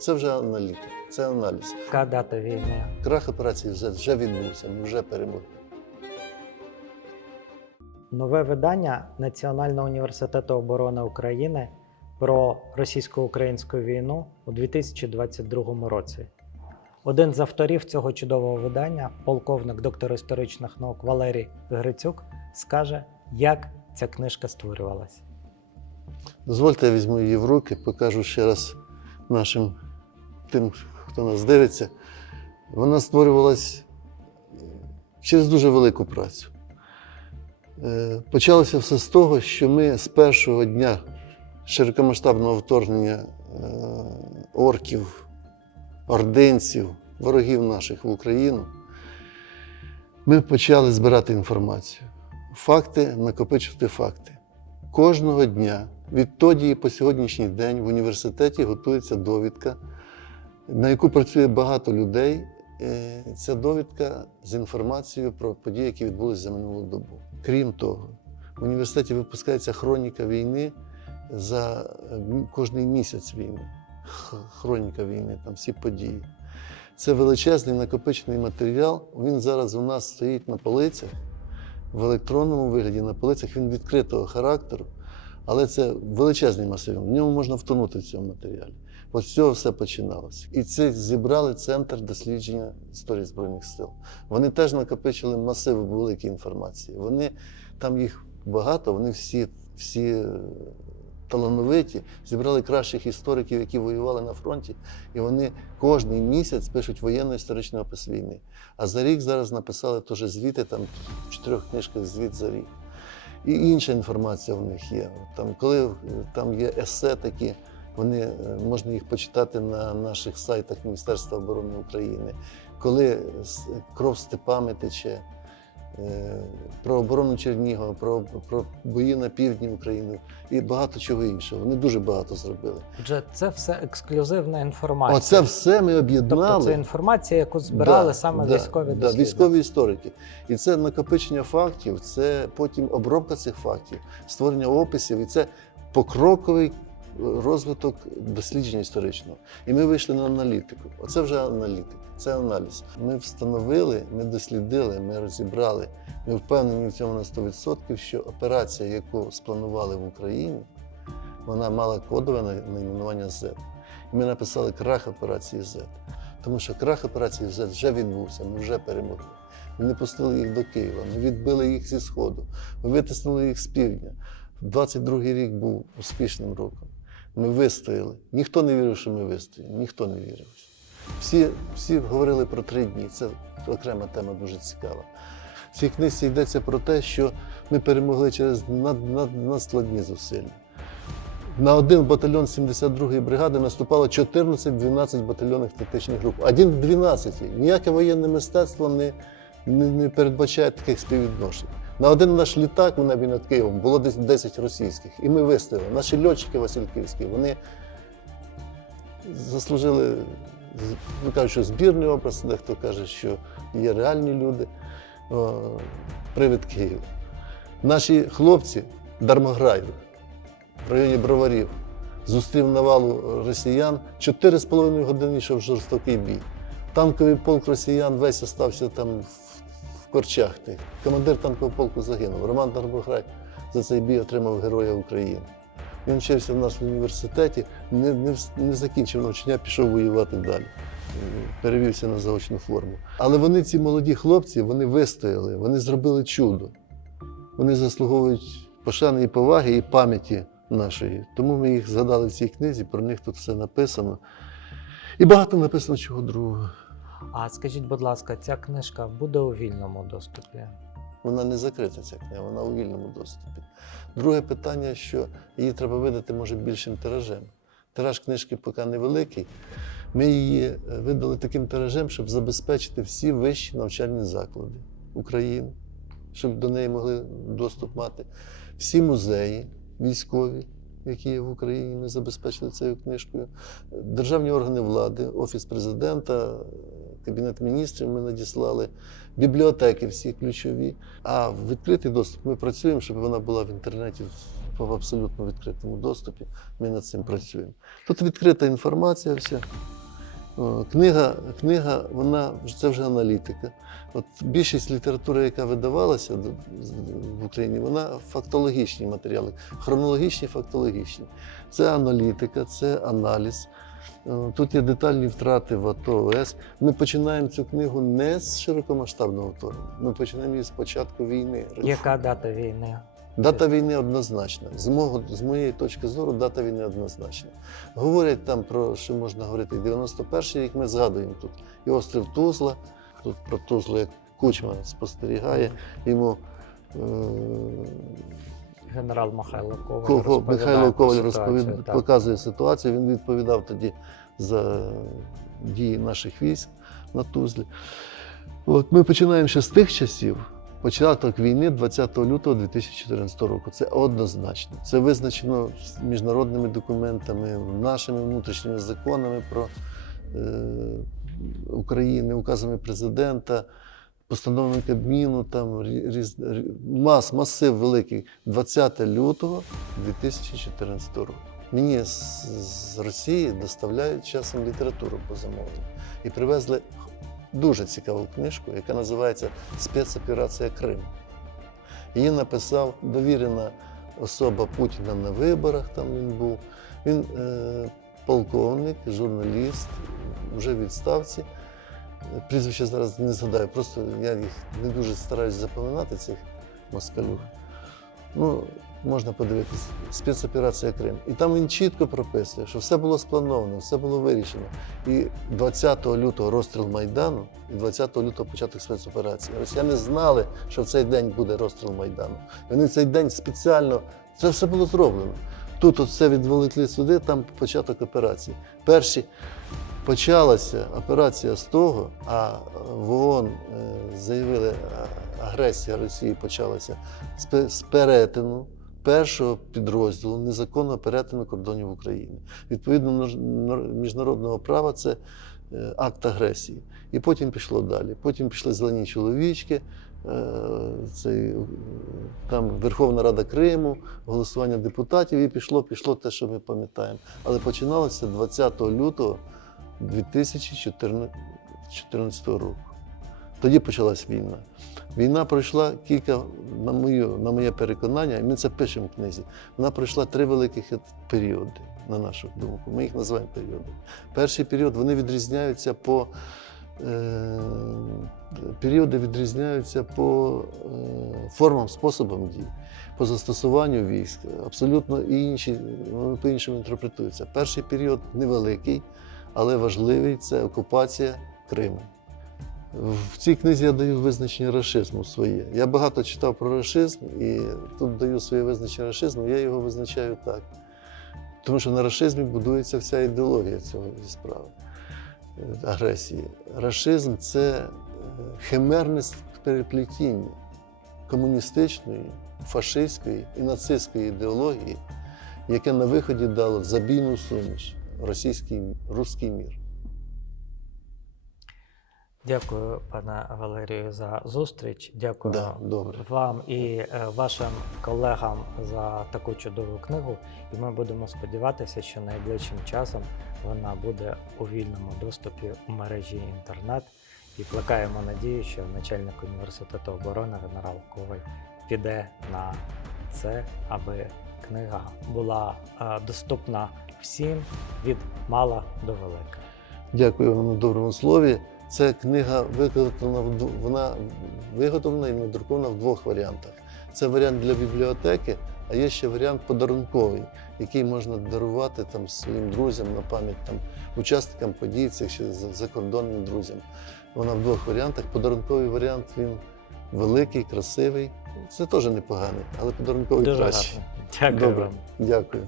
Це вже аналітика, це аналіз. Яка дата війни? Крах операції вже, вже відбувся, ми вже перемогли. Нове видання Національного університету оборони України про російсько-українську війну у 2022 році. Один з авторів цього чудового видання, полковник доктор історичних наук Валерій Грицюк, скаже, як ця книжка створювалась. Дозвольте, я візьму її в руки, покажу ще раз нашим тим, хто нас дивиться. Вона створювалась через дуже велику працю. Е, Почалося все з того, що ми з першого дня широкомасштабного вторгнення е, орків, ординців, ворогів наших в Україну, ми почали збирати інформацію. Факти, накопичувати факти. Кожного дня, відтоді і по сьогоднішній день в університеті готується довідка, на яку працює багато людей. Е, Ця довідка з інформацією про події, які відбулися за минулу добу. Крім того, в університеті випускається хроніка війни за е, кожний місяць війни. Хроніка війни, там всі події. Це величезний накопичений матеріал. Він зараз у нас стоїть на полицях в електронному вигляді на полицях. Він відкритого характеру, але це величезний масив. В ньому можна втонути в цьому матеріалі. От з цього все починалося. І це зібрали центр дослідження історії Збройних сил. Вони теж накопичили масив великої інформації. Вони там їх багато, вони всі, всі е, талановиті, зібрали кращих істориків, які воювали на фронті, і вони кожний місяць пишуть воєнно-історичний опис війни. А за рік зараз написали теж звіти, там в чотирьох книжках звіт за рік. І інша інформація в них є. Там, коли е, там є есе такі, вони, е, можна їх почитати на наших сайтах Міністерства оборони України. Коли кров степами тече, е, про оборону Чернігова, про, про бої на півдні України і багато чого іншого. Вони дуже багато зробили. Отже, це все ексклюзивна інформація. Оце все ми об'єднали. Тобто це інформація, яку збирали Да, саме да, військові да, військові історики. І це накопичення фактів, це потім обробка цих фактів, створення описів, і це покроковий розвиток дослідження історичного. І ми вийшли на аналітику. Оце вже аналітика, це аналіз. Ми встановили, ми дослідили, ми розібрали. Ми впевнені в цьому на 100%, що операція, яку спланували в Україні, вона мала кодове най- найменування Z. І ми написали крах операції Z. Тому що крах операції Z вже відбувся, ми вже перемогли. Ми не пустили їх до Києва, ми відбили їх зі Сходу, ми витиснули їх з півдня. 22-й рік був успішним роком. Ми вистояли. Ніхто не вірив, що ми вистоїмо, ніхто не вірив. Всі, всі говорили про три дні. Це окрема тема дуже цікава. В цій книжці йдеться про те, що ми перемогли через над, над, надскладні зусилля. На один батальйон 72-ї бригади наступало 14-12 батальйонних тактичних груп. Один 12. Ніяке воєнне мистецтво не, не, не передбачає таких співвідношень. На один наш літак у небі над Києвом було десь 10 російських. І ми вистояли. Наші льотчики Васильківські, вони заслужили, ну кажуть, збірний образ, дехто каже, що є реальні люди. О, привід Києва. Наші хлопці Дармограю в районі Броварів зустрів навалу росіян. Чотири з половиною години йшов жорстокий бій. Танковий полк росіян весь остався там в, в корчах. тих. Командир танкового полку загинув. Роман Дармограй за цей бій отримав Героя України. Він вчився в нас в університеті, не, не, не закінчив навчання, пішов воювати далі. Перевівся на заочну форму. Але вони, ці молоді хлопці, вони вистояли, вони зробили чудо. Вони заслуговують пошани і поваги, і пам'яті нашої. Тому ми їх згадали в цій книзі, про них тут все написано. І багато написано чого другого. А скажіть, будь ласка, ця книжка буде у вільному доступі? Вона не закрита, ця книга, вона у вільному доступі. Друге питання, що її треба видати, може, більшим тиражем. Тираж книжки поки невеликий. Ми її е, видали таким тиражем, щоб забезпечити всі вищі навчальні заклади України, щоб до неї могли доступ мати. Всі музеї військові, які є в Україні, ми забезпечили цією книжкою. Державні органи влади, Офіс президента, Кабінет міністрів ми надіслали, бібліотеки всі ключові. А в відкритий доступ ми працюємо, щоб вона була в інтернеті в абсолютно відкритому доступі. Ми над цим працюємо. Тут відкрита інформація вся. Книга, книга, вона це вже аналітика. От більшість літератури, яка видавалася в Україні, вона фактологічні матеріали, хронологічні, фактологічні. Це аналітика, це аналіз. Е, Тут є детальні втрати в АТО ОС. Ми починаємо цю книгу не з широкомасштабного вторгнення. Ми починаємо її з початку війни. Яка дата війни? Дата війни однозначна. З, мого, з моєї точки зору, дата війни однозначна. Говорять там про що можна говорити. 91-й рік ми згадуємо тут. І острів Тузла. Тут про Тузлу, як Кучма спостерігає, йому е, Генерал Михайло Коваль. Кого Михайло Коваль розповід... показує ситуацію. Він відповідав тоді за дії наших військ на Тузлі. От ми починаємо ще з тих часів. Початок війни 20 лютого 2014 року. Це однозначно. Це визначено міжнародними документами, нашими внутрішніми законами про е, України, указами президента, постановами Кабміну, там різ, мас, масив великий. 20 лютого 2014 року. Мені з, Росії доставляють часом літературу по замовленню. І привезли дуже цікаву книжку, яка називається Спецоперація Крим. Її написав довірена особа Путіна на виборах, там він був. Він е, полковник, журналіст, вже в відставці. Прізвище зараз не згадаю, просто я їх не дуже стараюсь запам'ятати, цих москалюх. Ну, можна подивитися. Спецоперація Крим. І там він чітко прописує, що все було сплановано, все було вирішено. І 20 лютого розстріл Майдану, і 20 лютого початок спецоперації. Росіяни знали, що в цей день буде розстріл Майдану. І вони цей день спеціально це все було зроблено. Тут все відволікли сюди, там початок операції. Перші почалася операція з того, а в ООН е, заявили, агресія Росії почалася з перетину першого підрозділу незаконного перетину кордонів України. Відповідно міжнародного права це е, акт агресії. І потім пішло далі. Потім пішли зелені чоловічки. Е, Цей, е, там Верховна Рада Криму, голосування депутатів, і пішло, пішло те, що ми пам'ятаємо. Але починалося 20 лютого 2014 року. Тоді почалась війна. Війна пройшла кілька, на, мою, на моє переконання, і ми це пишемо в книзі. Вона пройшла три великих періоди, на нашу думку. Ми їх називаємо періоди. Перший період вони відрізняються по. Е, періоди відрізняються по е, формам, способам дій, по застосуванню військ. Абсолютно інші, вони по-іншому інтерпретуються. Перший період невеликий, але важливий це окупація Криму. В цій книзі я даю визначення рашизму своє. Я багато читав про рашизм і тут даю своє визначення рашизму, я його визначаю так. Тому що на рашизмі будується вся ідеологія цього справи агресії. Рашизм це е, химерне переплетіння комуністичної, фашистської і нацистської ідеології, яке на виході дало забійну суміш російський руський мір. Дякую, пане Валерію, за зустріч. Дякую Да, добре. вам і е, вашим колегам за таку чудову книгу. І ми будемо сподіватися, що найближчим часом вона буде у вільному доступі у мережі інтернет. І плекаємо надію, що начальник університету оборони генерал Коваль піде на це, аби книга була е, доступна всім від мала до велика. Дякую вам на доброму слові. Ця книга виготовлена вона виготовлена і надрукована в двох варіантах. Це варіант для бібліотеки, а є ще варіант подарунковий, який можна дарувати там своїм друзям на пам'ять там учасникам подій, цих ще закордонним друзям. Вона в двох варіантах. Подарунковий варіант він великий, красивий. Це теж непоганий, але подарунковий Дуже кращий. гарно. Дякую Добре, вам. дякую.